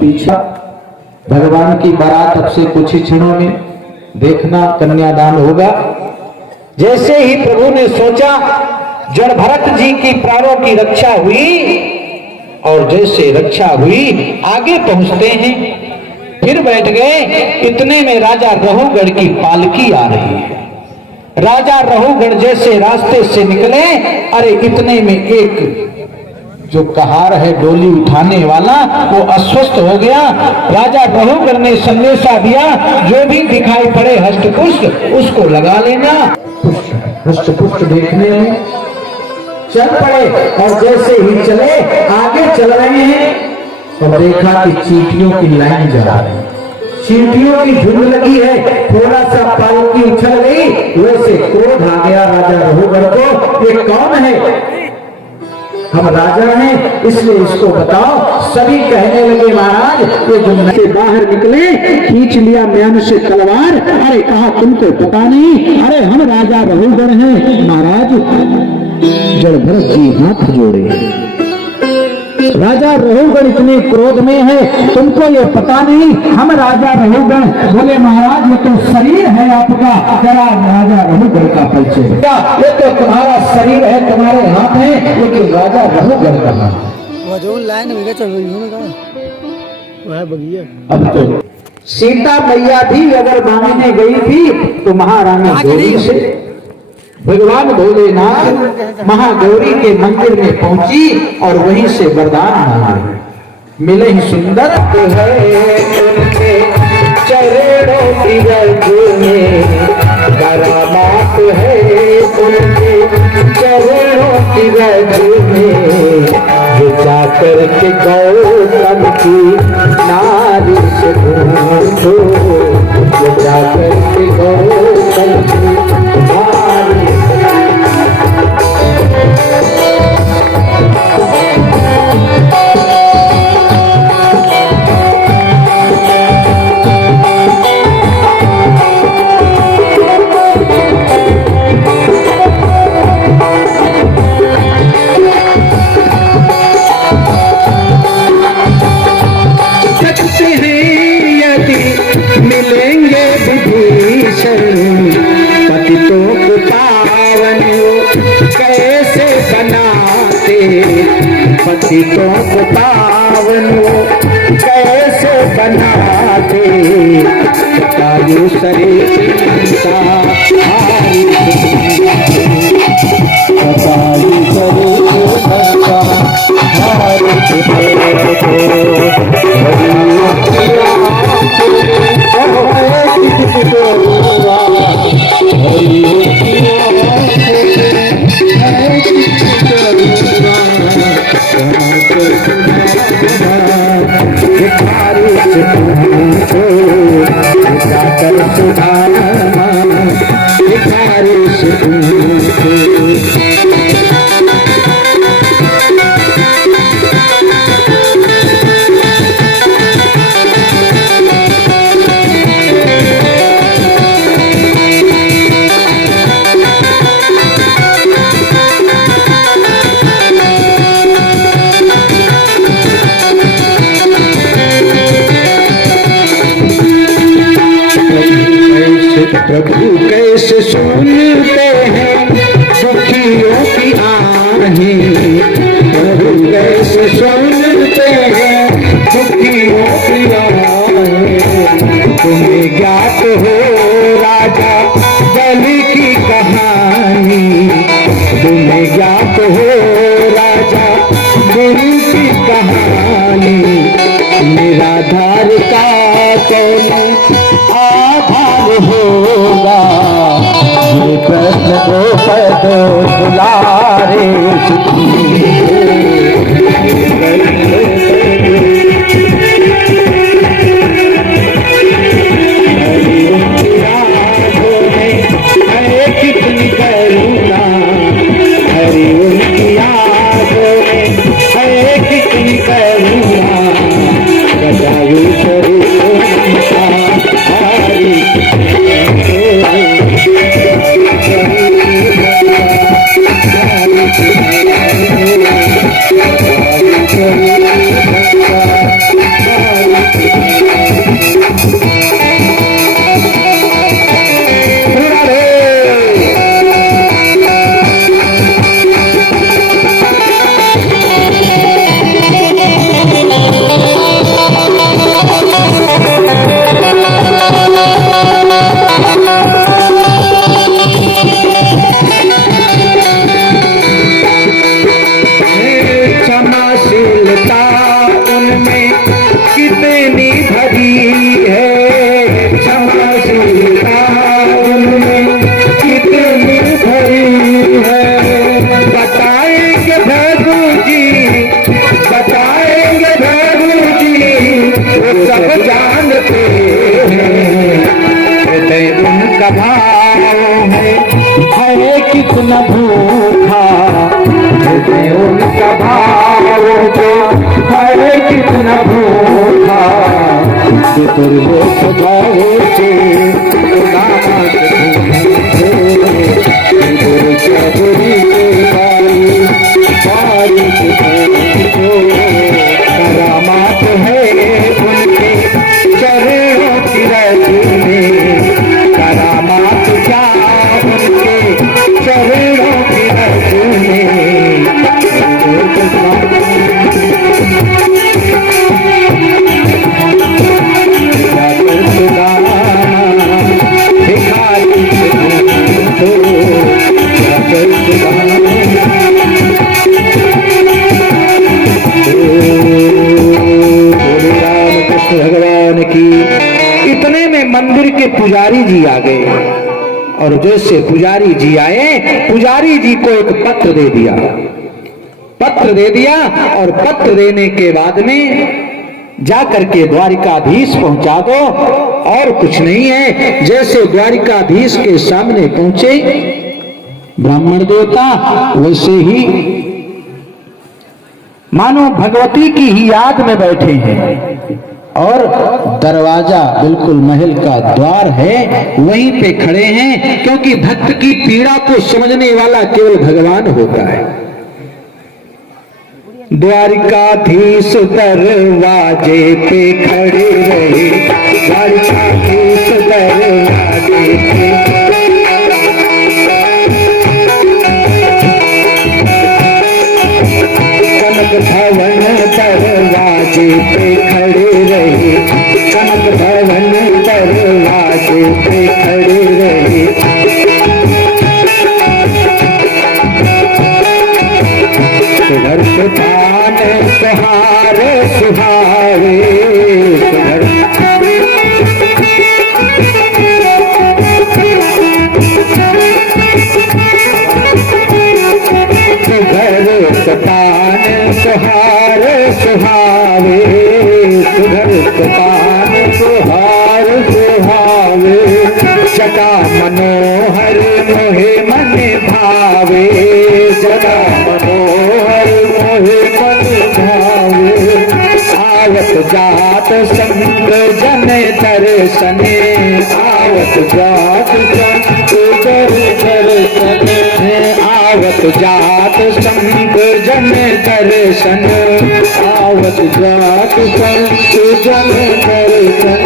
पीछे भगवान की बारात अब से कुछ ही क्षणों में देखना कन्यादान होगा। जैसे ही प्रभु ने सोचा, जड़ भरत जी की प्राणों की रक्षा हुई और जैसे रक्षा हुई आगे पहुंचते हैं, फिर बैठ गए। इतने में राजा रहुगढ़ की पालकी आ रही है। राजा रहुगढ़ जैसे रास्ते से निकले, अरे इतने में एक जो कहार है डोली उठाने वाला वो अस्वस्थ हो गया। राजा रहुगढ़ ने संदेशा दिया, जो भी दिखाई पड़े हष्टपुष्ट उसको लगा लेना। हष्टपुष्ट देखने में चल पड़े और जैसे ही चले आगे चल रहे हैं तो देखा कि चींटियों की लाइन जा रही है, चींटियों की झुंड लगी है। थोड़ा सा पालकी उछल गई, वैसे क्रोध आ गया राजा रहुगढ़ को, ये कौन है? हम राजा हैं इसलिए इसको बताओ। सभी कहने लगे, महाराज ये जो से बाहर निकले, खींच लिया म्यान से तलवार। अरे कहा तुमको पता नहीं? अरे हम राजा रहुगढ़ हैं। महाराज जड़ भरत जी हाथ जोड़े। राजा रहुगढ़ इतने क्रोध में है, तुमको ये पता नहीं हम राजा रहुगढ़? बोले महाराज ये तो शरीर है आपका, जरा राजा रहुगढ़ का परिचय। ये तो तुम्हारा शरीर है, तुम्हारे हाथ है, लेकिन राजा रहुगढ़ का नाम वो जो लाइन में चल रही है बगिया। अब तो सीता मैया भी अगर मांगने गई थी तो महारानी गौरी से भगवान भोलेनाथ महागौरी के मंदिर में पहुंची और वहीं से वरदान मांगे। मिले ही सुंदर है उनके चरणों की रज में, करामात है उनके चरणों की रज में, जो जाकर के गौतम की नारी से ढूंढो, जो जाकर के गौतम की नारी। मिलेंगे विभीषण पतितों को पावन कैसे बनाते, पतितों को पावन कैसे बनाते, कायु शरीर प्रभु कैसे सुनते हैं दुखियों की आहें, प्रभु कैसे सुनते हैं दुखियों की आहें। तुम्हें ज्ञात हो राजा बलि की कहानी, तुम्हें ज्ञात हो राजा बलि की कहानी। निराधार का कौन आधार होगा, ये कृष्ण को पद दुलारे कितनी करुणा, हरि उनकी यादों में है कितनी करुणा, बजाऊ शरीर हरि न भूखा दुर्गो सजाओ से दामाद सबरी के करामात है उनके चरणों की रज में, करामात क्या उनके चरणों की रज में। भिखारी रामकृष्ण भगवान की। इतने में मंदिर के पुजारी जी आ गए और जैसे पुजारी जी आए, पुजारी जी को एक पत्र दे दिया, पत्र दे दिया और पत्र देने के बाद में जाकर के द्वारिकाधीश पहुंचा दो और कुछ नहीं है। जैसे द्वारिकाधीश के सामने पहुंचे ब्राह्मण देवता, वैसे ही मानो भगवती की ही याद में बैठे हैं और दरवाजा बिल्कुल महल का द्वार है वहीं पे खड़े हैं, क्योंकि भक्त की पीड़ा को समझने वाला केवल भगवान होता है। द्वारिकाधीश दरवाजे पे खड़े रहे, द्वारिकाधीश दरवाजे पे कनक भवन दरवाजे पे खड़े रहे, कनक भवन दरवाजे पे खड़े रहे। सुधर सुधान सहारे सुहावे, सुधर सुधर सतान सुहार सुहावे, सुधर सतान सुहार सुहावे। जटा मनोहर मोहे मन भावे, जटा मनोहर मोहे मन भावे। आवत जात संग जन दर्शने, आवत जात संग दर्शने, आवत जात संग जन दर्शन, आवत जात संग जन दर्शन।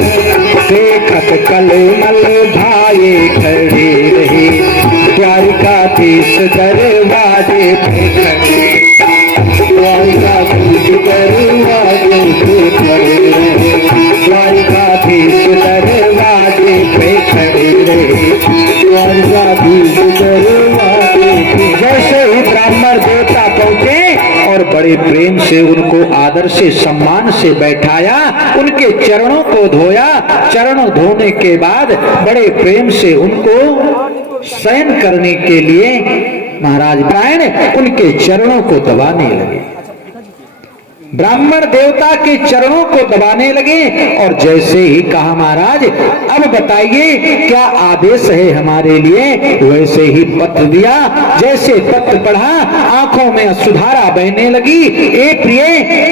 देखत कलमल भाए खड़े रहे, द्वारिकाधीश दरवाजे पे खड़े, द्वारिकाधीश दरवाजे पे खड़े रहे, द्वारिकाधीश दरवाजे पे खड़े रहे, द्वारिकाधीश दरवाजे पे। जैसे ही ब्राह्मण देवता पहुंचे और बड़े प्रेम से उनको आदर से सम्मान से बैठाया, उनके चरणों को धोया, चरणों धोने के बाद बड़े प्रेम से उनको शयन करने के लिए महाराज नारायण उनके चरणों को दबाने लगे, ब्राह्मण देवता के चरणों को दबाने लगे। और जैसे ही कहा महाराज अब बताइए क्या आदेश है हमारे लिए, वैसे ही पत्र दिया। जैसे पत्र पढ़ा आंखों में अश्रुधारा बहने लगी। ए प्रिय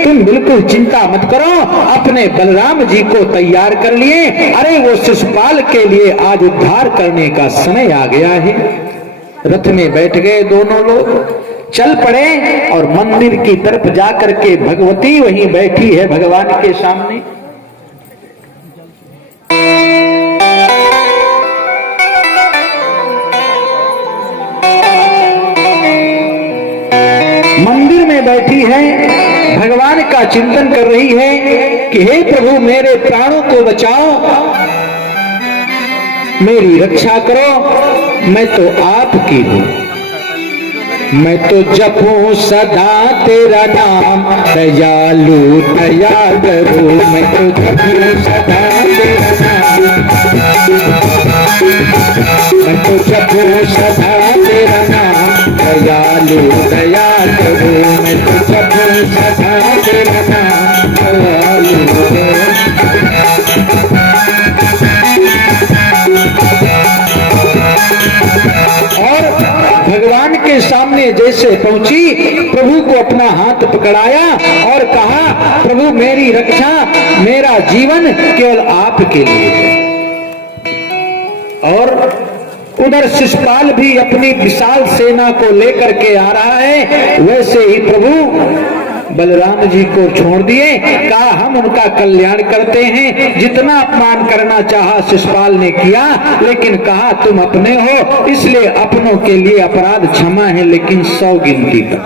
तुम बिल्कुल चिंता मत करो, अपने बलराम जी को तैयार कर लिए। अरे वो शिशुपाल के लिए आज उद्धार करने का समय आ गया है। रथ में बैठ गए दोनों लोग, चल पड़े और मंदिर की तरफ जाकर के भगवती वहीं बैठी है भगवान के सामने। मंदिर में बैठी है, भगवान का चिंतन कर रही है कि हे प्रभु मेरे प्राणों को बचाओ, मेरी रक्षा करो, मैं तो आपकी हूं। मैं तो जपूं सदा तेरा नाम, दयालु दया करो। मैं तो जपूं सदा तेरा नाम, मैं तो जपूं सदा तेरा नाम, दयालु दया करो। मैं तो जपूं सदा तेरा नाम, दयालु दया। और भगवान के सामने में जैसे पहुंची, प्रभु को अपना हाथ पकड़ाया और कहा, प्रभु मेरी रक्षा, मेरा जीवन केवल आपके लिए है। और उधर शिशुपाल भी अपनी विशाल सेना को लेकर के आ रहा है। वैसे ही प्रभु बलराम जी को छोड़ दिए, कहा हम उनका कल्याण करते हैं। जितना अपमान करना चाहा शिशुपाल ने किया, लेकिन कहा तुम अपने हो, इसलिए अपनों के लिए अपराध क्षमा है, लेकिन 100 गिनती कर,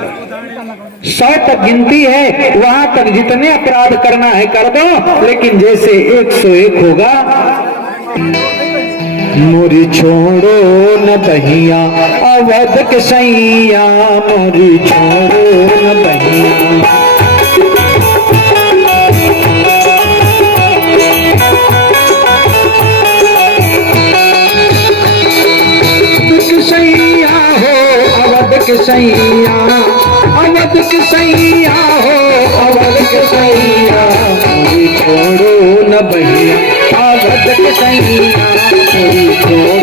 100 तक गिनती है, वहां तक जितने अपराध करना है कर दो, लेकिन जैसे 101 होगा। मोरी छोड़ो न बहिया अवध के सैया, मोरी छोड़ो न बहिया। सैया हो अवध के सैया, अवध के सैया हो अवध के सैया, मोरी छोड़ो न बहिया अवध के सैया, मोरी छोड़ो